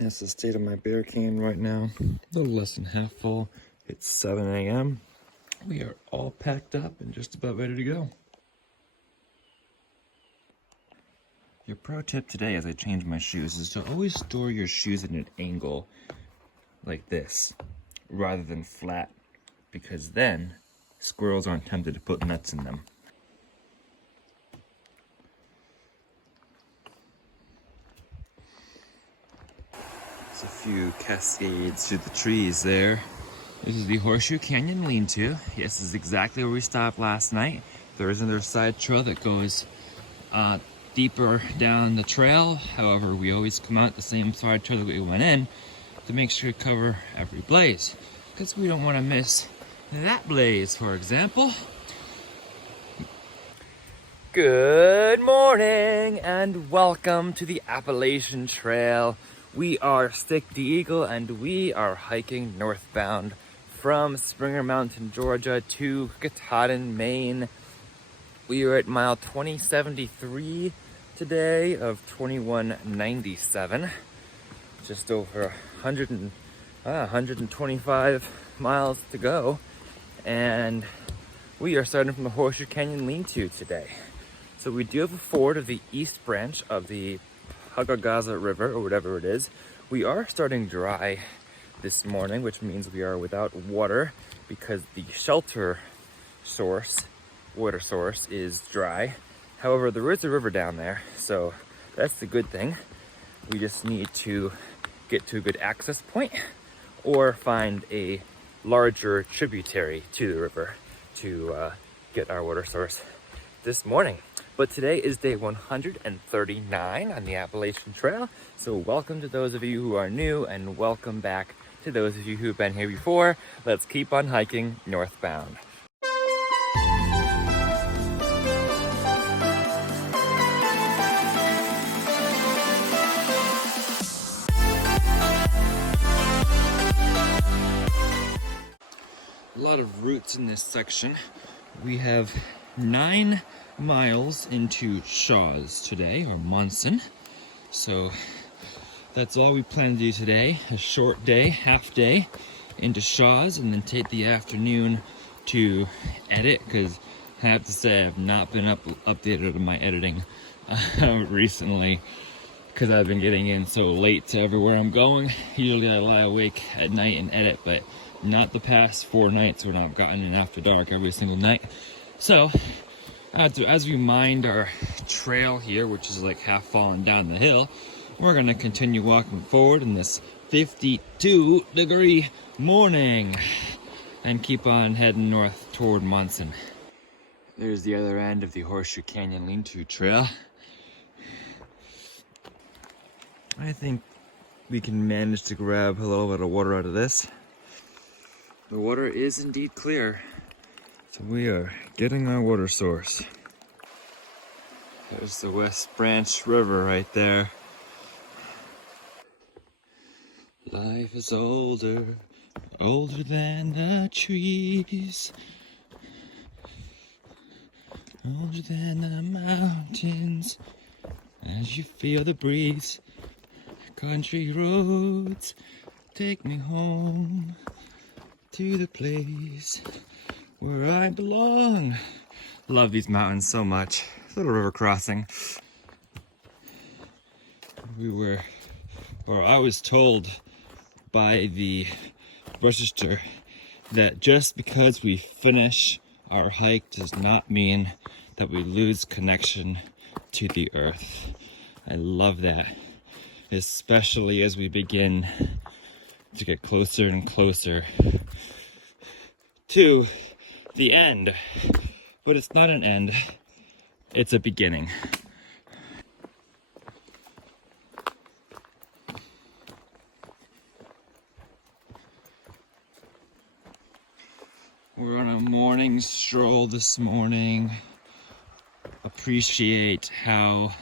That's the state of my bear can right now. A little less than half full. It's 7 a.m. We are all packed up and just about ready to go. Your pro tip today as I change my shoes is to always store your shoes at an angle like this rather than flat, because then squirrels aren't tempted to put nuts in them. There's a few cascades through the trees there. This is the Horseshoe Canyon lean-to. Yes, this is exactly where we stopped last night. There is another side trail that goes deeper down the trail. However, we always come out the same side trail that we went in to make sure to cover every blaze, because we don't want to miss that blaze, for example. Good morning and welcome to the Appalachian Trail. We are Stick the Eagle and we are hiking northbound from Springer Mountain, Georgia to Katahdin, Maine. We are at mile 2073 today of 2197. Just over 125 miles to go. And we are starting from the Horseshoe Canyon lean-to today. So we do have a ford of the east branch of the Hagagaza River, or whatever it is. We are starting dry this morning, which means we are without water because the shelter source, water source, is dry. However, there is a river down there, so that's the good thing. We just need to get to a good access point or find a larger tributary to the river to get our water source this morning. But today is day 139 on the Appalachian Trail. So welcome to those of you who are new and welcome back to those of you who've been here before. Let's keep on hiking northbound. A lot of routes in this section. We have 9 miles into Shaw's today, or Monson. So that's all we plan to do today. A short day, half day into Shaw's, and then take the afternoon to edit, because I have to say I've not been updated on my editing recently, because I've been getting in so late to everywhere I'm going. Usually I lie awake at night and edit, but not the past 4 nights when I've gotten in after dark every single night. So as we mind our trail here, which is like half falling down the hill, we're gonna continue walking forward in this 52-degree morning and keep on heading north toward Monson. There's the other end of the Horseshoe Canyon lean-to trail. I think we can manage to grab a little bit of water out of this. The water is indeed clear, so we are getting our water source. There's the West Branch River right there. Life is older, older than the trees, older than the mountains. As you feel the breeze, country roads take me home to the place where I belong. Love these mountains so much. Little river crossing. I was told by the register that just because we finish our hike does not mean that we lose connection to the earth. I love that, especially as we begin to get closer and closer to the end. But it's not an end, it's a beginning. We're on a morning stroll this morning. Appreciate how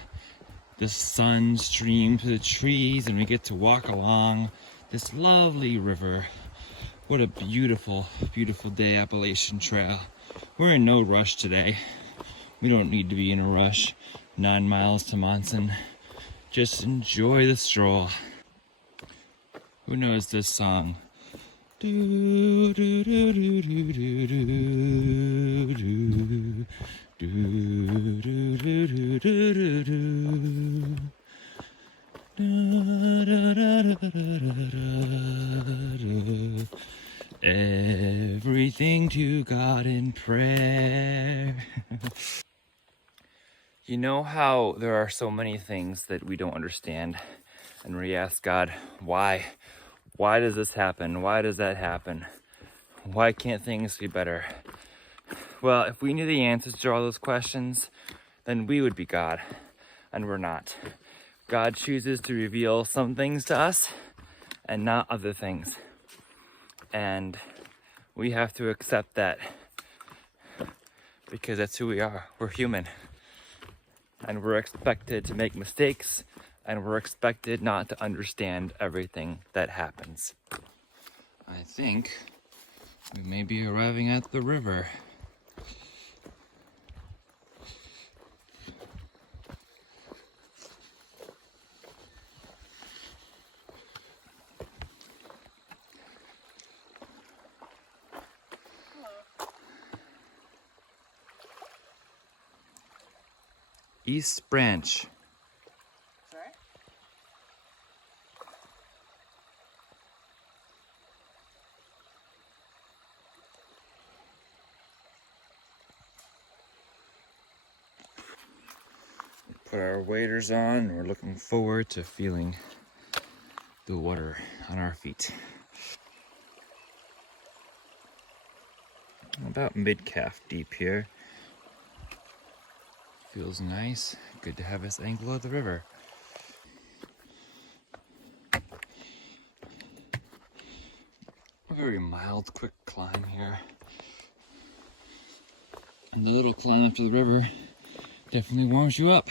the sun streams through the trees and we get to walk along this lovely river. What a beautiful, beautiful day, Appalachian Trail. We're in no rush today. We don't need to be in a rush. 9 miles to Monson. Just enjoy the stroll. Who knows this song? Do do do do do do do do do do do do do. Everything to God in prayer. You know how there are so many things that we don't understand, and we ask God, why? Why does this happen? Why does that happen? Why can't things be better? Well, if we knew the answers to all those questions, then we would be God, and we're not. God chooses to reveal some things to us and not other things. And we have to accept that because that's who we are. We're human. And we're expected to make mistakes, and we're expected not to understand everything that happens. I think we may be arriving at the river. East Branch. Sorry? Put our waders on, and we're looking forward to feeling the water on our feet. About mid-calf deep here. Feels nice. Good to have this angle of the river. A very mild, quick climb here. And the little climb up to the river definitely warms you up.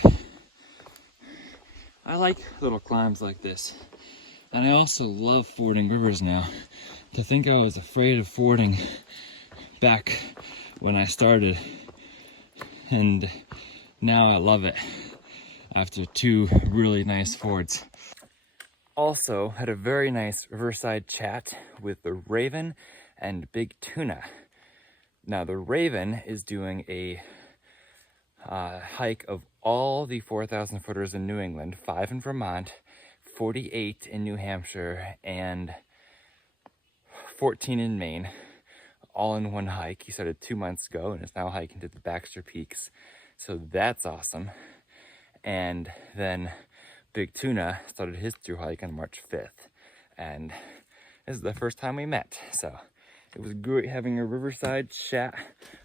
I like little climbs like this. And I also love fording rivers now. To think I was afraid of fording back when I started. And now I love it after 2 really nice fords. Also had a very nice riverside chat with the Raven and Big Tuna. Now the Raven is doing a hike of all the 4,000 footers in New England, 5 in Vermont, 48 in New Hampshire, and 14 in Maine, all in one hike. He started 2 months ago and is now hiking to the Baxter Peaks. So that's awesome. And then Big Tuna started his Thru-Hike on March 5th. And this is the first time we met. So it was great having a riverside chat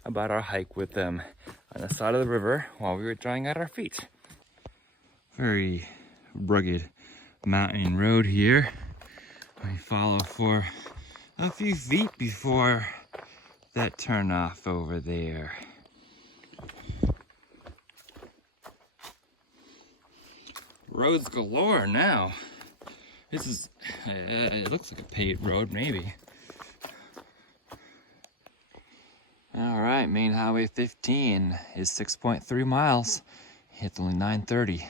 about our hike with them on the side of the river while we were drying out our feet. Very rugged mountain road here. We follow for a few feet before that turn off over there. Roads galore now. This is, it looks like a paved road, maybe. All right, Main Highway 15 is 6.3 miles. It's only 9:30.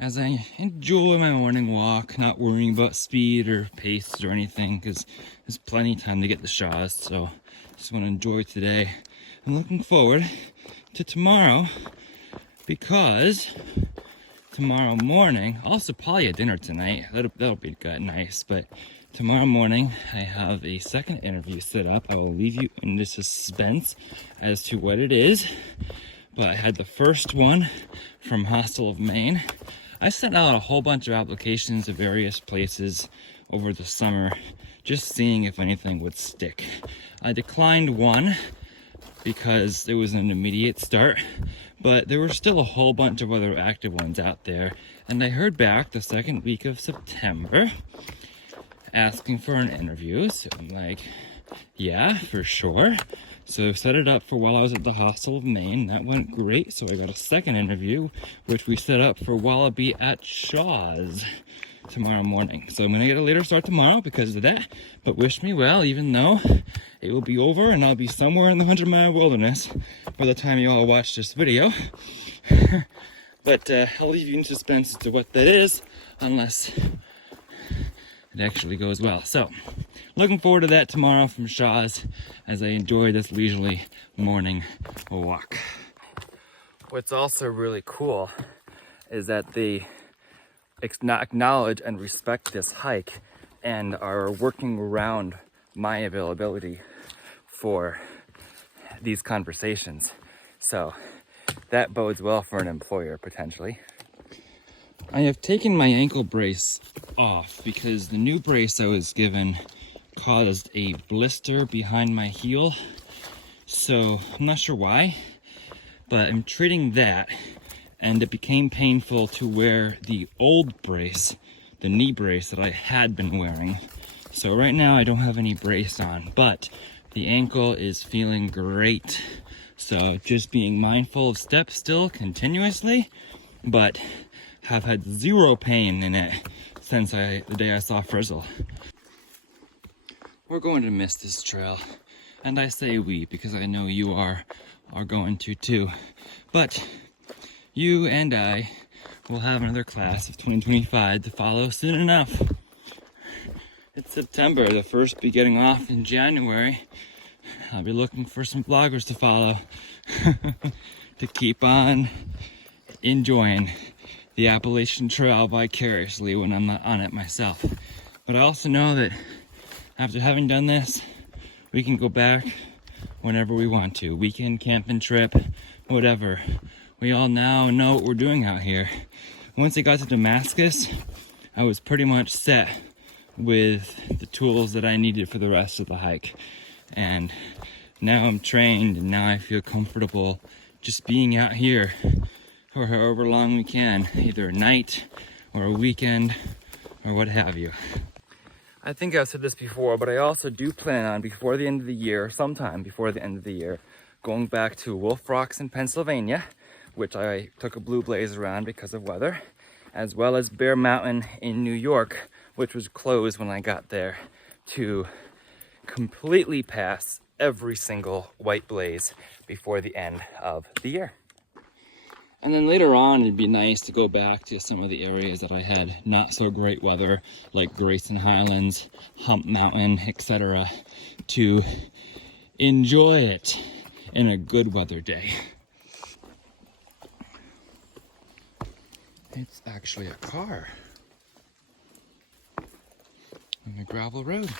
As I enjoy my morning walk, not worrying about speed or pace or anything, because there's plenty of time to get the shots. So just want to enjoy today. I'm looking forward to tomorrow because tomorrow morning, also probably a dinner tonight. That'll be good, nice. But tomorrow morning, I have a second interview set up. I will leave you in the suspense as to what it is. But I had the first one from Hostel of Maine. I sent out a whole bunch of applications to various places over the summer, just seeing if anything would stick. I declined one because it was an immediate start, but there were still a whole bunch of other active ones out there. And I heard back the second week of September asking for an interview. So I'm like, yeah, for sure. So I set it up for while I was at the Hostel of Maine. That went great. So I got a second interview, which we set up for while I'll be at Shaw's tomorrow morning. So I'm going to get a later start tomorrow because of that. But wish me well, even though it will be over and I'll be somewhere in the 100-mile wilderness by the time you all watch this video. But I'll leave you in suspense as to what that is, unless it actually goes well. So looking forward to that tomorrow from Shaw's as I enjoy this leisurely morning walk. What's also really cool is that they acknowledge and respect this hike and are working around my availability for these conversations. So that bodes well for an employer potentially. I have taken my ankle brace off because the new brace I was given caused a blister behind my heel. So I'm not sure why, but I'm treating that, and it became painful to wear the old brace, the knee brace that I had been wearing. So right now I don't have any brace on, but the ankle is feeling great. So just being mindful of steps still continuously, but have had zero pain in it since the day I saw Frizzle. We're going to miss this trail, and I say we because I know you are going to too. But you and I will have another class of 2025 to follow soon enough. It's September, the first be getting off in January. I'll be looking for some vloggers to follow to keep on enjoying the Appalachian Trail vicariously when I'm not on it myself. But I also know that after having done this, we can go back whenever we want to. Weekend camping trip, whatever. We all now know what we're doing out here. Once I got to Damascus, I was pretty much set with the tools that I needed for the rest of the hike. And now I'm trained, and now I feel comfortable just being out here for however long we can, either a night or a weekend or what have you. I think I've said this before, but I also do plan on, before the end of the year, sometime before the end of the year, going back to Wolf Rocks in Pennsylvania, which I took a blue blaze around because of weather, as well as Bear Mountain in New York, which was closed when I got there, to completely pass every single white blaze before the end of the year. And then later on, it'd be nice to go back to some of the areas that I had not so great weather, like Grayson Highlands, Hump Mountain, etc., to enjoy it in a good weather day. It's actually a car on a gravel road.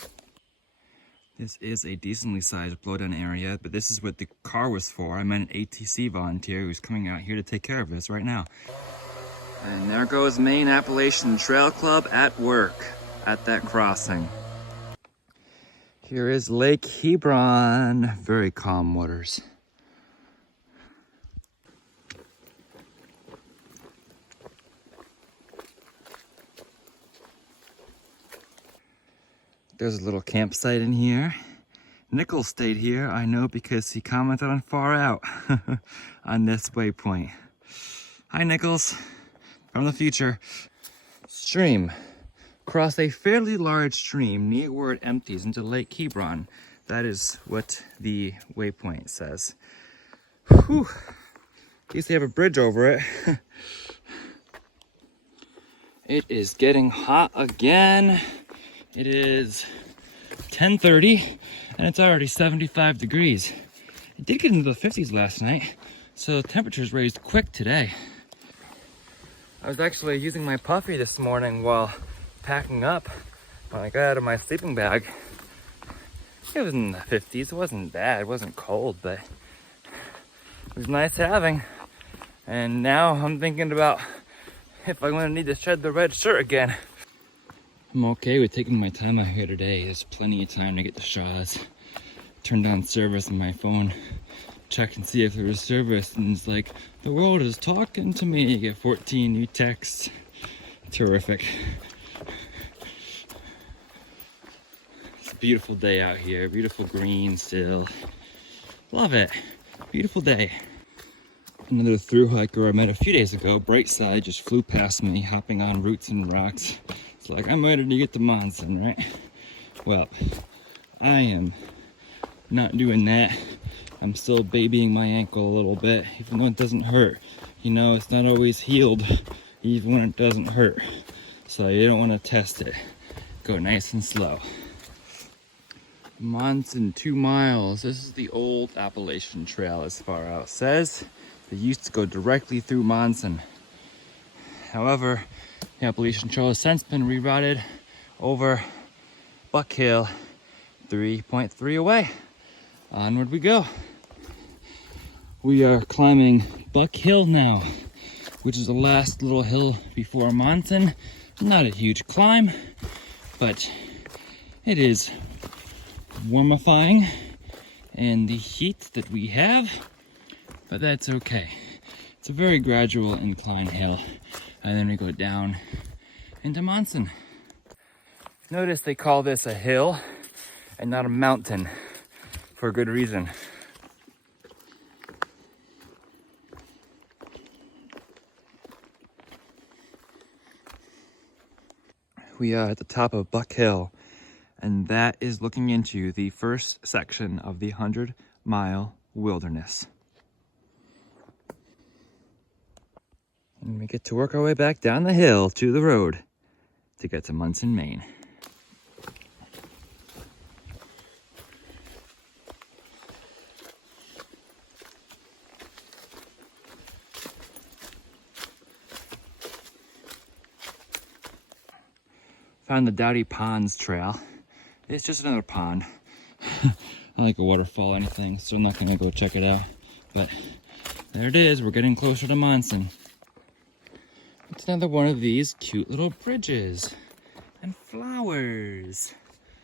This is a decently sized blowdown area, but this is what the car was for. I met an ATC volunteer who's coming out here to take care of this right now. And there goes Maine Appalachian Trail Club at work at that crossing. Here is Lake Hebron. Very calm waters. There's a little campsite in here. Nichols stayed here, I know, because he commented on Far Out on this waypoint. Hi, Nichols, from the future. Stream. Cross a fairly large stream near where it empties into Lake Hebron. That is what the waypoint says. Whew. At least they have a bridge over it. It is getting hot again. It is 10:30 and it's already 75 degrees. It did get into the 50s last night, so temperatures raised quick today. I was actually using my puffy this morning while packing up. When I got out of my sleeping bag, it was in the 50s. It wasn't bad, it wasn't cold, but it was nice having. And now I'm thinking about if I'm gonna need to shed the red shirt again. I'm okay with taking my time out here today. There's plenty of time to get to Shaw's. Turned on service on my phone, check and see if there was service, and it's like, the world is talking to me. You get 14 new texts. Terrific. It's a beautiful day out here. Beautiful green still. Love it. Beautiful day. Another thru-hiker I met a few days ago, Brightside, just flew past me, hopping on roots and rocks. It's like, I'm ready to get to Monson, right? Well, I am not doing that. I'm still babying my ankle a little bit, even though it doesn't hurt. You know, it's not always healed, even when it doesn't hurt. So you don't want to test it go nice and slow. Monson, 2 miles. This is the old Appalachian Trail as far out says. They used to go directly through Monson. However, the Appalachian Trail has since been rerouted over Buck Hill, 3.3 away. Onward we go. We are climbing Buck Hill now, which is the last little hill before Monson. Not a huge climb, but it is warmifying in the heat that we have, but that's okay. It's a very gradual incline hill, and then we go down into Monson. Notice they call this a hill and not a mountain for a good reason. We are at the top of Buck Hill, and that is looking into the first section of the 100-mile wilderness. And we get to work our way back down the hill to the road to get to Monson, Maine. Found the Dowdy Ponds Trail. It's just another pond. I like a waterfall or anything, so I'm not gonna go check it out. But there it is, we're getting closer to Monson. It's another one of these cute little bridges and flowers.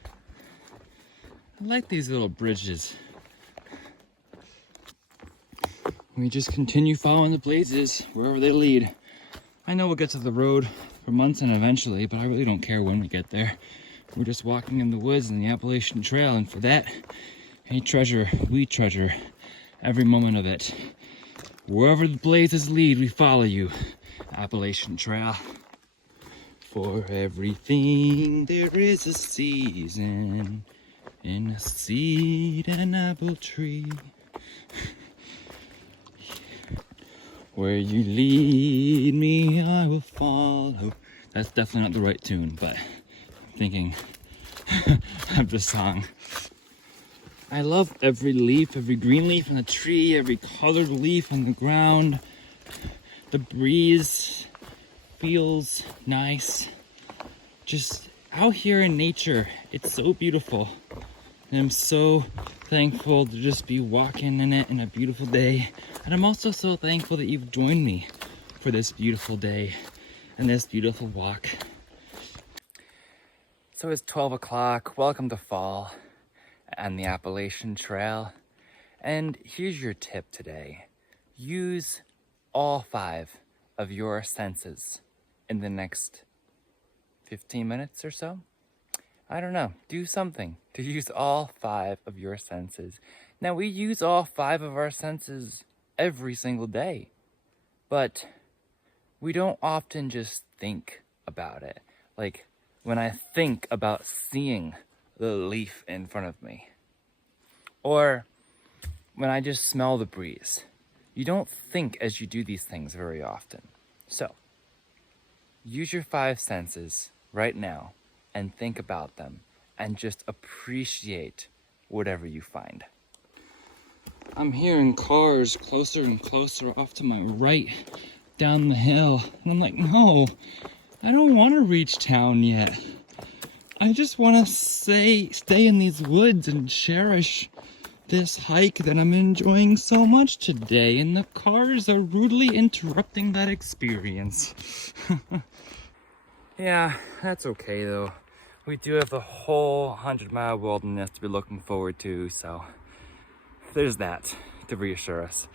I like these little bridges. We just continue following the blazes wherever they lead. I know we'll get to the road for Monson eventually, but I really don't care when we get there. We're just walking in the woods in the Appalachian Trail, and for that, we treasure every moment of it. Wherever the blazes lead, we follow you, Appalachian Trail. For everything there is a season, in a seed and apple tree. Where you lead me, I will follow. That's definitely not the right tune, but I'm thinking of the song. I love every leaf, every green leaf on the tree, every colored leaf on the ground. The breeze feels nice. Just out here in nature, it's so beautiful. And I'm so thankful to just be walking in it in a beautiful day. And I'm also so thankful that you've joined me for this beautiful day and this beautiful walk. So it's 12 o'clock. Welcome to fall and the Appalachian Trail. And here's your tip today. Use all 5 of your senses in the next 15 minutes or so. I don't know, do something to use all 5 of your senses. Now, we use all 5 of our senses every single day, but we don't often just think about it. Like when I think about seeing the leaf in front of me, or when I just smell the breeze. You don't think as you do these things very often. So, use your 5 senses right now and think about them and just appreciate whatever you find. I'm hearing cars closer and closer off to my right down the hill. And I'm like, no, I don't want to reach town yet. I just want to stay in these woods and cherish this hike that I'm enjoying so much today. And the cars are rudely interrupting that experience. Yeah, that's okay though. We do have the whole 100-mile wilderness to be looking forward to, so there's that to reassure us.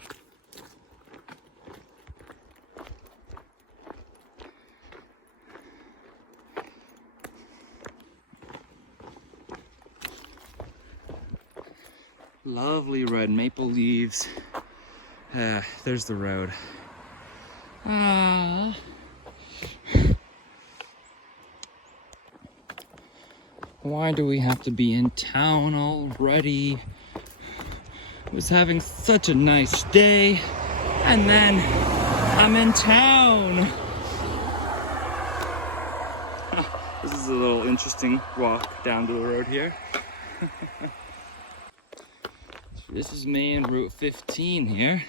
Lovely red maple leaves. There's the road. Ah. Why do we have to be in town already? I was having such a nice day, and then I'm in town. This is a little interesting walk down to the road here. This is main Route 15 here.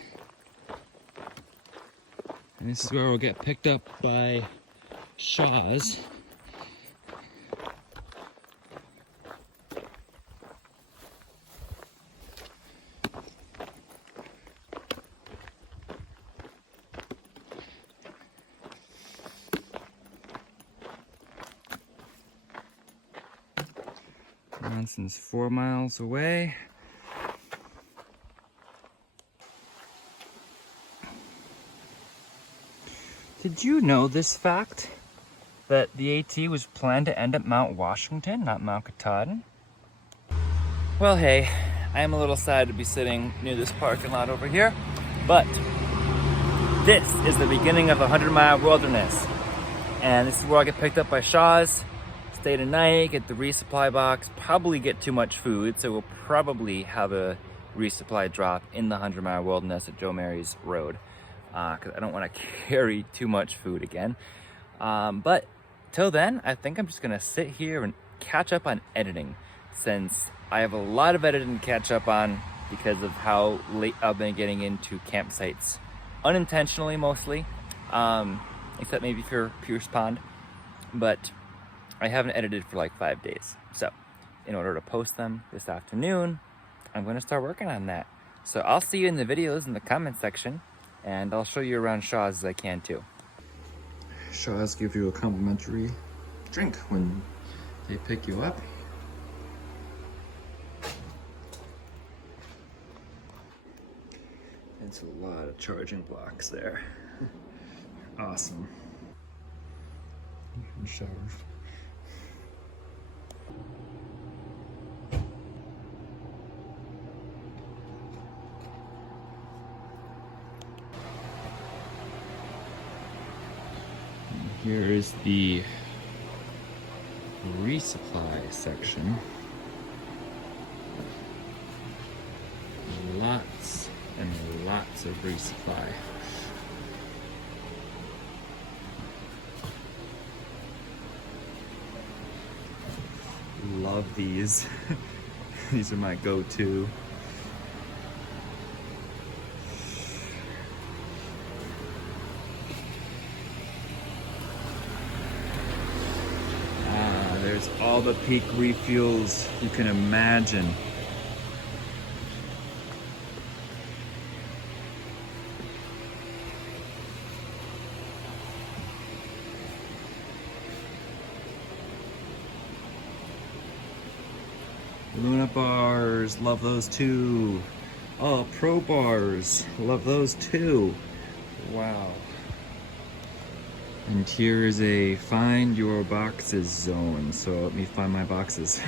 And this is where we'll get picked up by Shaws. Monson's 4 miles away. Did you know this fact? That the AT was planned to end at Mount Washington, not Mount Katahdin? Well, hey, I am a little sad to be sitting near this parking lot over here, but this is the beginning of the 100-mile wilderness. And this is where I get picked up by Shaws, stay tonight, get the resupply box, probably get too much food, so we'll probably have a resupply drop in the 100-mile wilderness at Joe Mary's Road, because I don't want to carry too much food again. But till then, I think I'm just gonna sit here and catch up on editing, since I have a lot of editing to catch up on because of how late I've been getting into campsites, unintentionally mostly, except maybe for Pierce Pond, but I haven't edited for like 5 days. So in order to post them this afternoon, I'm gonna start working on that. So I'll see you in the videos in the comment section, and I'll show you around Shaws as I can too. Shaws give you a complimentary drink when they pick you up. It's a lot of charging blocks there. Awesome. You can shower. Here is the resupply section. Lots and lots of resupply. Love these. These are my go-to. There's all the peak refuels you can imagine. Luna bars, love those too. Oh, Pro bars, love those too. Wow. And here is a find your boxes zone. So let me find my boxes.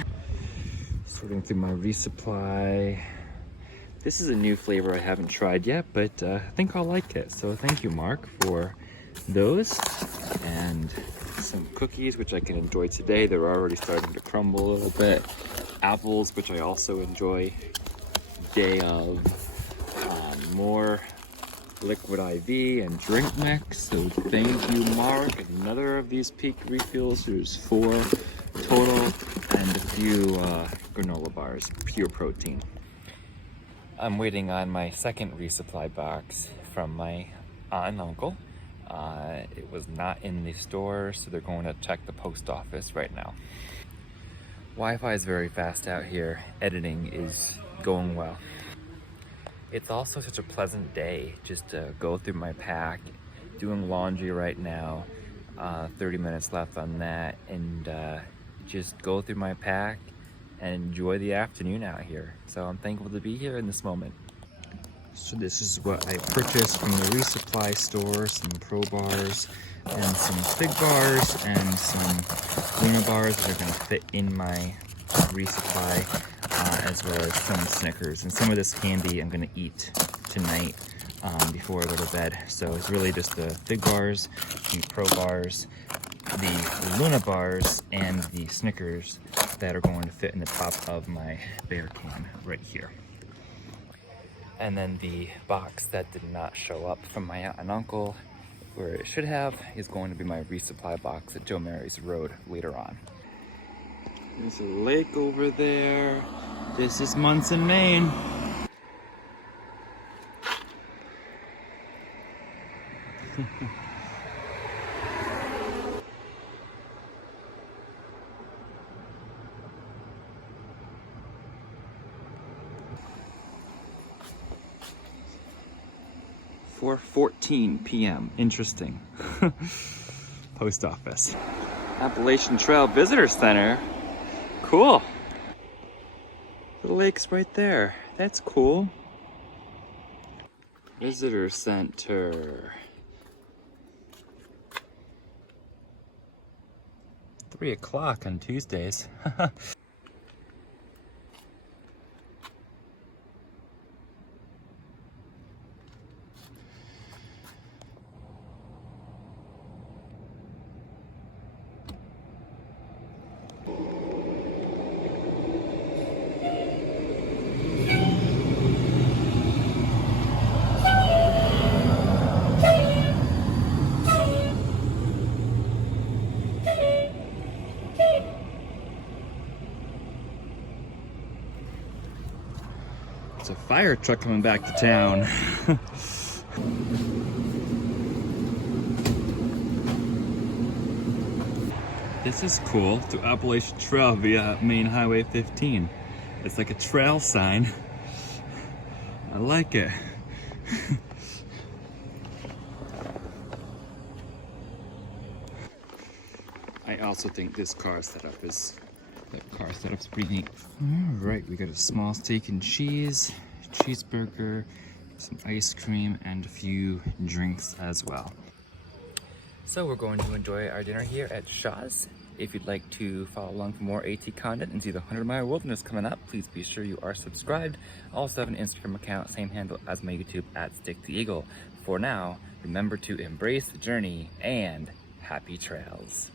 Sorting through my resupply. This is a new flavor I haven't tried yet, but I think I'll like it. So thank you, Mark, for those. And some cookies, which I can enjoy today. They're already starting to crumble a little bit. Apples, which I also enjoy. Day of. More liquid IV and drink mix. So thank you, Mark. Another of these peak refills. There's 4 total, and a few granola bars, pure protein. I'm waiting on my second resupply box from my aunt and uncle. It was not in the store, so they're going to check the post office right now. Wi-Fi is very fast out here. Editing is going well. It's also such a pleasant day just to go through my pack, doing laundry right now, 30 minutes left on that, and just go through my pack and enjoy the afternoon out here. So I'm thankful to be here in this moment. So this is what I purchased from the resupply store, some Pro bars and some Fig bars and some Luna bars that are gonna fit in my resupply, as well as some Snickers. And some of this candy I'm gonna eat tonight before I go to bed. So it's really just the Fig bars, the Pro bars, the Luna bars, and the Snickers that are going to fit in the top of my bear can right here. And then the box that did not show up from my aunt and uncle where it should have is going to be my resupply box at Joe Mary's Road later on. There's a lake over there. This is Monson, Maine. "4:14 p.m. Interesting. Post office. Appalachian Trail Visitor Center. Cool. The lake's right there. That's cool. Visitor Center. 3 o'clock on Tuesdays. It's a fire truck coming back to town. This is cool. To Appalachian Trail via Main Highway 15. It's like a trail sign. I like it. I also think this car setup's pretty neat. Alright, we got a small steak and cheese, cheeseburger, some ice cream, and a few drinks as well. So we're going to enjoy our dinner here at Shaw's. If you'd like to follow along for more AT content and see the 100-mile wilderness coming up, please be sure you are subscribed. I also have an Instagram account, same handle as my YouTube, @StickTheEagle. For now, remember to embrace the journey and happy trails.